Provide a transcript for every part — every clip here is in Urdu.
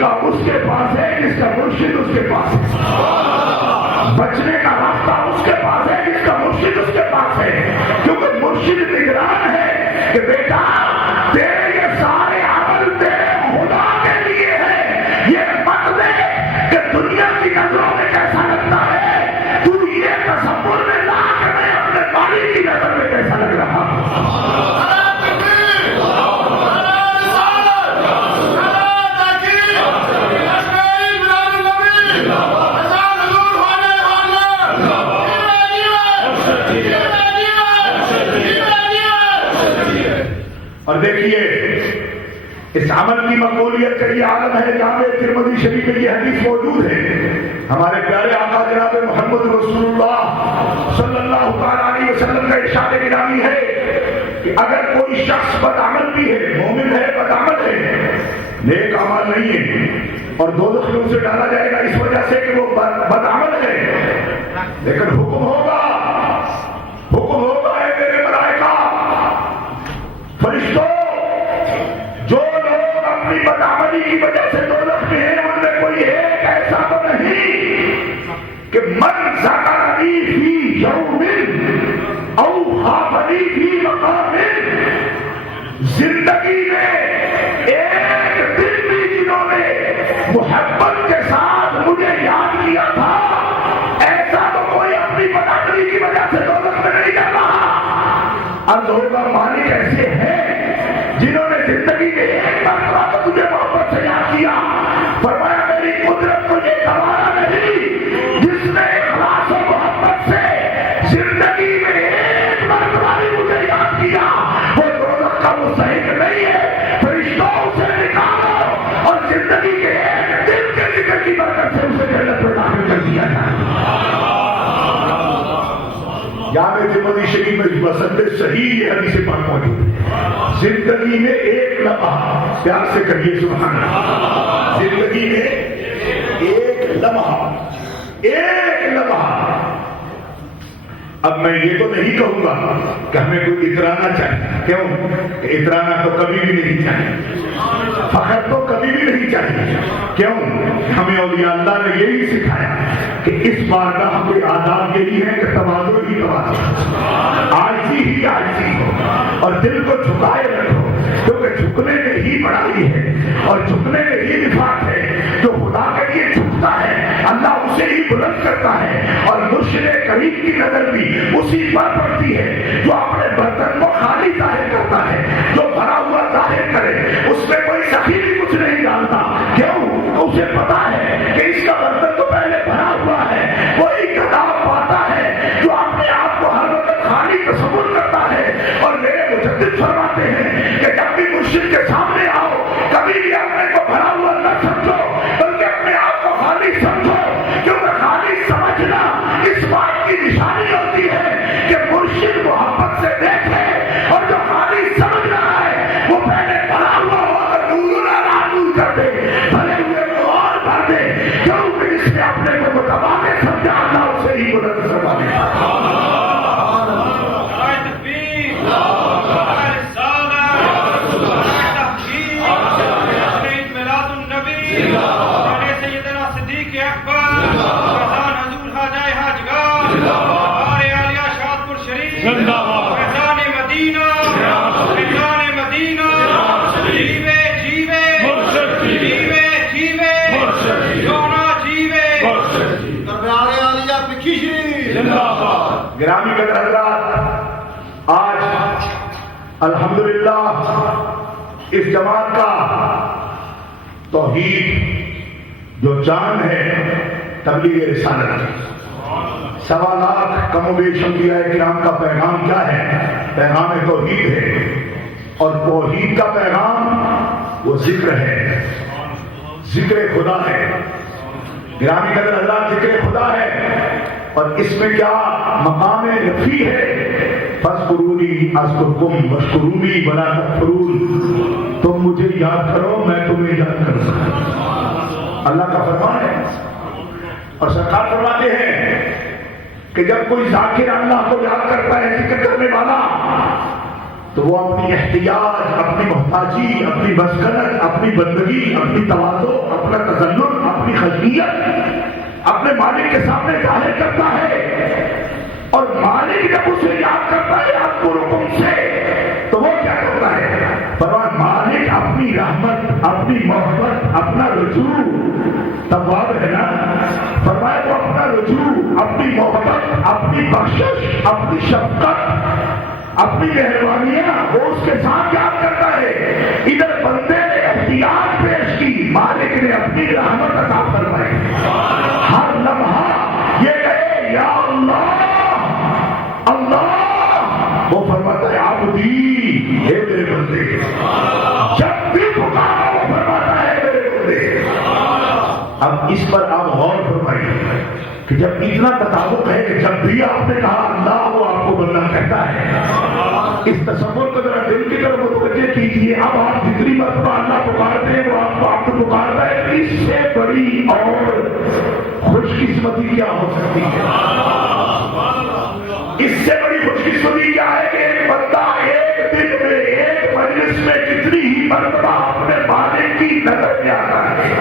طریقہ اس کے پاس ہے جس کا مرشد اس کے پاس ہے، بچنے کا راستہ اس کے پاس ہے جس کا مرشد اس کے پاس ہے، کیونکہ مرشد نگران ہے کہ بیٹا تیرے یہ سارے عمل تیرے خدا کے لیے ہے، یہ مت دے کہ دنیا کی نظروں میں کیسا لگتا ہے، تو یہ تصور میں لا کہ میں اپنے مالک کی نظر میں کیسا لگ رہا ہوں۔ اور دیکھیے اس عمل کی مقبولیت کا یہ عالم ہے، جامع ترمذی شریف میں یہ حدیث موجود ہے، ہمارے پیارے آقا جناب محمد رسول اللہ صلی اللہ تعالی علیہ وسلم کا ارشاد گرامی ہے کہ اگر کوئی شخص بدعمل بھی ہے، مومن ہے، بدعمل ہے، نیک عمل نہیں ہے، اور دوزخ میں اسے ڈالا جائے گا اس وجہ سے کہ وہ بدعمل ہے، لیکن حکم ہوگا ہے میرے ملائکہ فرشتوں، جو لوگ اپنی بدعملی کی وجہ سے دوزخ میں ہیں ان میں کوئی ایک ایسا تو نہیں کہ من ذکرنی فی یوم او خافنی فی مقام، زندگی میں ایک دن بھی جنہوں نے محبت کے ساتھ مجھے یاد کیا تھا، ایسا تو کوئی اپنی بدعملی کی وجہ سے دوزخ میں نہیں جا رہا۔ عرض ہوگا مالک ایسے ہیں جنہوں نے زندگی میں ایک مرتبہ تو تجھے محبت سے یاد کیا، فرمایا میری قدرت کو یہ گوارا نہیں، جس نے اخلاص و محبت سے زندگی میں ایک مرتبہ بھی مجھے یاد کیا، وہ دوزخ کا مستحق نہیں ہے، فرشتوں اسے نکالو اور زندگی کے ایک دن کے ذکر کی برکت سے اسے جنت میں داخل کر دیا جائے۔ جامع ترمذی شریف میں بسند صحیح یہ حدیث پاک موجود ہے، زندگی میں ایک لمحہ، پیار سے کہیے سبحان اللہ، زندگی میں ایک لمحہ۔ اب میں یہ تو نہیں کہوں گا کہ ہمیں کوئی اترانا چاہیے، کیوں کہ اترانا تو کبھی بھی نہیں چاہیے، فخر تو کبھی بھی نہیں چاہیے، کیوں ہمیں اولیاء اللہ نے یہی سکھایا کہ اس بارگاہ کے آداب یہی ہے کہ تواضع ہی تواضع، عاجزی ہی عاجزی ہو، اور دل کو جھکائے رکھو، کیونکہ جھکنے میں ہی بڑائی ہے اور جھکنے میں ہی نفاق ہے۔ جو خدا کے لیے جھکتا ہے اللہ اسے ہی بلند کرتا ہے، اور مرشد کریم کی نظر بھی اسی پر پڑتی ہے جو اپنے برتن کو خالی ظاہر کرتا ہے، جو بھرا ہوا ظاہر کرے اس میں کوئی سخی بھی کچھ نہیں ڈالتا، کیوں اسے پتا ہے کہ اس کا برتن تو پہلے بھرا ہوا ہے۔ وہی کتاب پاتا ہے جو اپنے آپ کو ہر وقت خالی تصور کرتا ہے، اور میرے مجدد فرماتے ہیں کہ جب بھی مرشد کے سامنے آؤ کبھی بھی اپنے کو بھرا ہوا نہ سمجھو بلکہ اپنے آپ کو خالی سمجھو، کیونکہ خالی سمجھنا اس بات کی نشانی ہوتی ہے کہ مرشد محبت سے دیکھے، اور جو خالی سمجھ رہا ہے وہ پہلے بھرا ہوا ہو اور نور کر دے، بھرے ہوئے کو اور بھر دے، کیونکہ اس نے اپنے کو متبادل سمجھا، اللہ اسے ہی بلند فرما دے۔ گرامی قدر حضرات، آج الحمدللہ اس جماعت کا توحید جو چاند ہے تبلیغ رسالت، 1.25 لاکھ کم و بیش انبیاء کرام کا پیغام کیا ہے؟ پیغام توحید ہے، اور توحید کا پیغام وہ ذکر ہے، ذکر خدا ہے۔ گرامی قدر حضرات، ذکر خدا ہے، اور اس میں کیا مقام رفیع ہے، فاذکرونی اذکرکم واشکرونی ولا تکفرون، تم مجھے یاد کرو میں تمہیں یاد کروں، اللہ کا فرمان ہے۔ اور سرکار فرماتے ہیں کہ جب کوئی ذاکر اللہ کو یاد کرتا ہے، ذکر کرنے والا، تو وہ اپنی احتیاج، اپنی محتاجی، اپنی مسکنت، اپنی بندگی، اپنی تواضع، اپنا تذلل، اپنی خشیت اپنے مالک کے سامنے ظاہر کرتا ہے، اور مالک جب اسے یاد کرتا ہے آپ کو حکم سے، تو وہ کیا کرتا ہے؟ فرمان مالک اپنی رحمت، اپنی محبت، اپنا رجوع، تواب ہے نا، فرمایا وہ اپنا رجوع، اپنی محبت، اپنی بخشش، اپنی شفقت، اپنی مہربانیاں وہ اس کے ساتھ یاد کرتا ہے۔ ادھر بندے نے احتیاط پیش کی، مالک نے اپنی رحمت عطا فرمائی۔ ہر لمحہ یہ کہے یا اللہ اللہ، وہ فرماتا ہے عبدی، اے میرے بندے، جب بھی پکارا وہ فرماتا ہے میرے بندے۔ اب اس پر آپ غور فرمائیے کہ جب اتنا تطابق ہے کہ جب بھی آپ نے کہا اللہ، وہ آپ کو بندہ کہتا ہے۔ اس تصور کو ذرا دل کی طرف متوجہ کیجیے۔ اب آپ جتنی مرتبہ اللہ پکارتے ہیں وہ آپ کو عبد پکارتا ہے، اس سے بڑی اور خوش قسمتی کیا ہو سکتی ہے؟ اس سے بڑی خوش قسمتی کیا ہے کہ ایک بندہ ایک دن میں، ایک مجلس میں کتنی ہی مرتبہ اپنے مالک کی نظر میں آتا ہے؟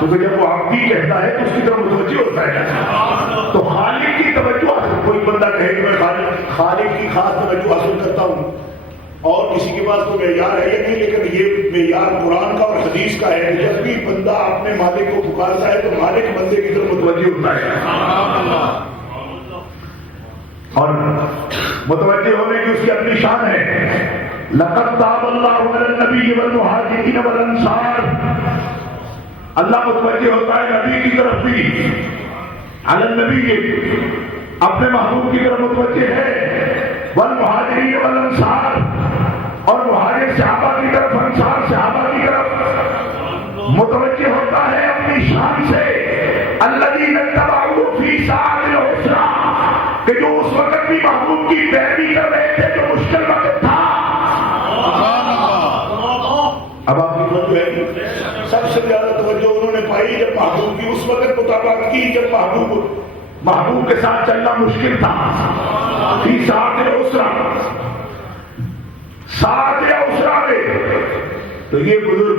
کیونکہ جب وہ عبدی کہتا ہے تو اس کی طرف متوجہ ہوتا ہے۔ تو خالق کی توجہ حاصل، کوئی بندہ کہے کہ میں خالق کی خاص توجہ حاصل کرتا ہوں، اور کسی کے پاس تو معیار ہے یا نہیں، لیکن یہ معیار قرآن کا اور حدیث کا ہے کہ جب بھی بندہ اپنے مالک کو پکارتا ہے تو مالک بندے کی طرف متوجہ ہوتا ہے، اور متوجہ ہونے کی اس کی اپنی شان ہے۔ لقد تاب اللہ علی النبی والمہاجرین والانصار، اللہ متوجہ ہوتا ہے نبی کی طرف بھی، علی النبی اپنے محبوب کی طرف متوجہ ہے، والمہاجرین والانصار، اور مہاجر صحابہ کی طرف، انصار صحابہ کی طرف متوجہ ہوتا ہے اپنی شان سے۔ الذین اتبعوہ فی ساعۃ العسرہ، کہ جو اس وقت بھی محبوب کی پیروی کر رہے تھے جو مشکل وقت تھا۔ اب آپ کی توجہ ہے، سب سے زیادہ توجہ انہوں نے پائی جب محبوب کی اس وقت مطابقت کی جب محبوب کے ساتھ چلنا مشکل تھا۔ فی ساعۃ العسرہ، ساعۃ العسرہ میں، تو یہ بزرگ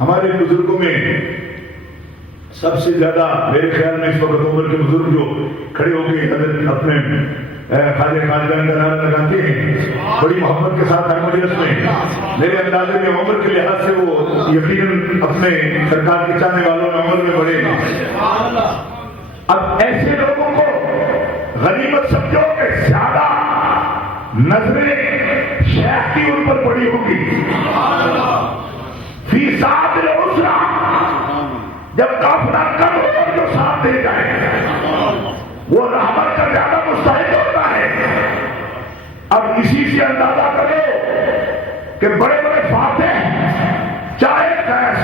ہمارے بزرگوں میں سب سے زیادہ میرے خیال میں اس وقت عمر کے بزرگ جو کھڑے ہو کے حضرت اپنے خواجہ خاجان کا نعرہ لگاتے ہیں بڑی محبت کے ساتھ ہر مجلس میں، میرے اندازے میں عمر کے لحاظ سے وہ یقیناً اپنے سرکار کے چاہنے والوں میں عمر میں بڑے ہیں۔ اب ایسے لوگوں کو غنیمت سمجھو کہ زیادہ نظریں شیخ کی ان پر پڑی ہوگی۔ فی ساعۃ العسرہ، جب قافلہ کم ہو جو ساتھ دے جائے وہ رحمت کا زیادہ مستحق ہوتا ہے۔ اب اسی سے اندازہ کرو کہ بڑے بڑے فاتح، چاہے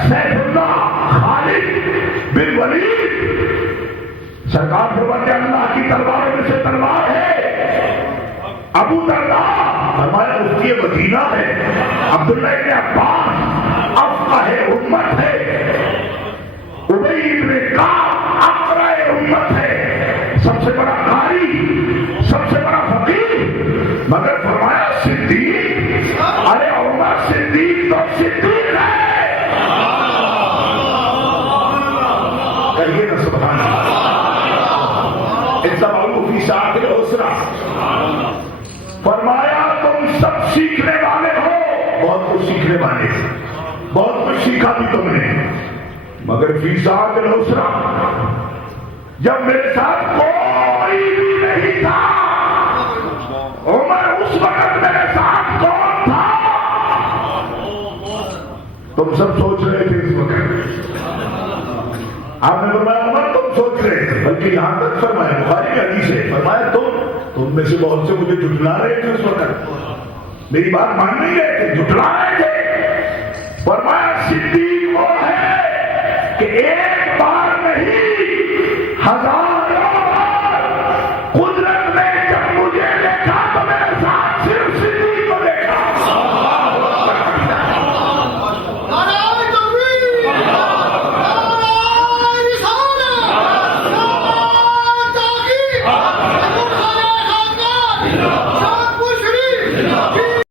سیف اللہ خالد بن ولید، سرکار فرماتے اللہ کی تلواروں میں سے تلوار ہے، ابو درداء فرمایا مفتی مدینہ ہے، عبداللہ ابن عباس افقہ امت ہے، ابی ابن کعب اقرأ امت ہے، سب سے بڑا قاری، سب سے بڑا فقیہ، مگر فرمایا صدیق، ارے عمر صدیق تو صدیق ہے، کہیے نا سبحان اللہ۔ اتبعوہ فی ساعۃ العسرہ، فرمایا تم سب سیکھنے والے ہو، بہت کچھ سیکھنے والے، بہت کچھ سیکھا بھی تم نے، مگر فی ساعۃ العسرہ، جب میرے ساتھ کوئی بھی نہیں تھا، عمر اس وقت میرے ساتھ کون تھا؟ تم سب سوچ رہے تھے اس وقت، آپ نے فرمایا عمر تم سوچ رہے تھے، بلکہ یہاں تک فرمایا بخاری کی حدیث ہے، فرمایا تم میں سے بہت سے مجھے جھٹلا رہے تھے اس وقت، میری بات مان نہیں رہے تھے، جھٹلا رہے تھے،